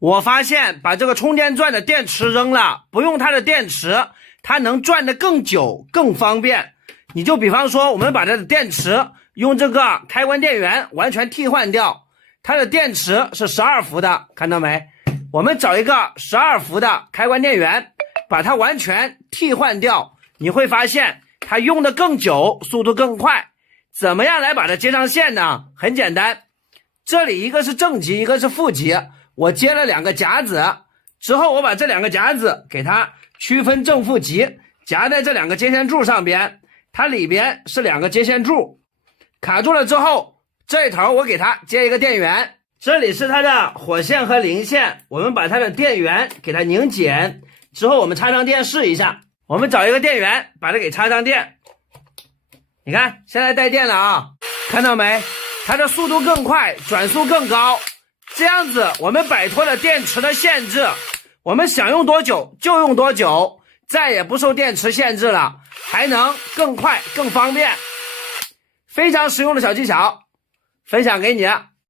我发现把这个充电钻的电池扔了，不用它的电池，它能转得更久更方便。你就比方说我们把它的电池用这个开关电源完全替换掉，它的电池是12伏的，看到没？我们找一个12伏的开关电源，把它完全替换掉，你会发现它用得更久，速度更快。怎么样来把它接上线呢？很简单，这里一个是正极，一个是负极，我接了2个夹子之后，我把这2个夹子给它区分正负极，夹在这2个接线柱上边，它里边是2个接线柱，卡住了之后，这一头我给它接一个电源，这里是它的火线和零线，我们把它的电源给它拧紧之后，我们插上电试一下。我们找一个电源把它给插上电，你看现在带电了啊，看到没？它的速度更快，转速更高，这样子我们摆脱了电池的限制，我们想用多久就用多久，再也不受电池限制了，还能更快更方便。非常实用的小技巧分享给你了。